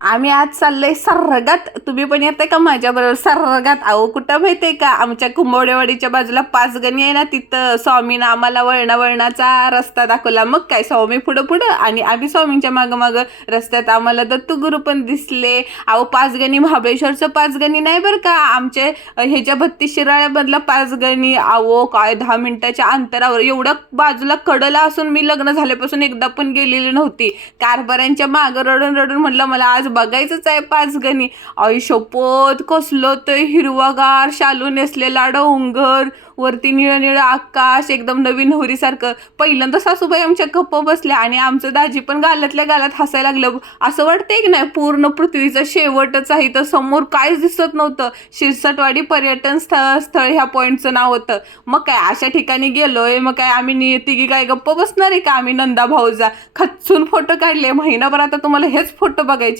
आम्ही आज चाललोय सर्रगात. तुम्ही पण येताय का माझ्याबरोबर सर्रगात? अहो कुठं माहितीये का, आमच्या कुंभवडेवाडीच्या बाजूला पाचगणी आहे ना, तिथं स्वामीनं आम्हाला वळणाचा रस्ता दाखवला. मग काय, स्वामी पुढं पुढं आणि आम्ही स्वामींच्या मागं मागं. रस्त्यात आम्हाला दत्तगुरू पण दिसले. अहो पाचगणी महाबळेश्वरचं पाचगणी नाही बरं का, आमचे ह्याच्या 32 शिराळ्यामधला पाचगणी. अहो काय 10 मिनिटाच्या अंतरावर, एवढं बाजूला कडला असून मी लग्न झाल्यापासून एकदा पण गेलेली नव्हती. कारभाऱ्यांच्या मागं रडून रडून म्हटलं मला आज बघायचंच आहे पाचगणी. आई शपथ, कसलं ते हिरवागार शालू नेसलेला डोंगर, वरती निळं निळं आकाश, एकदम नवीन होरीसारखं. पहिल्यांदा सासूबाई आमच्या गप्प बसल्या आणि आमचं दाजी पण गालातल्या गालात हसायला लागलं. असं वाटतंय की नाही पूर्ण पृथ्वीचा शेवटच आहे, तर समोर काहीच दिसत नव्हतं. शिरसटवाडी पर्यटन स्थळ ह्या पॉईंटचं नाव होतं. मग काय अशा ठिकाणी गेलोय, मग काय आम्ही तिघी काय गप्प बसणार आहे का? आम्ही नंदा भाऊजा खच्चून फोटो काढले. महिनाभर आता तुम्हाला हेच फोटो बघायचे.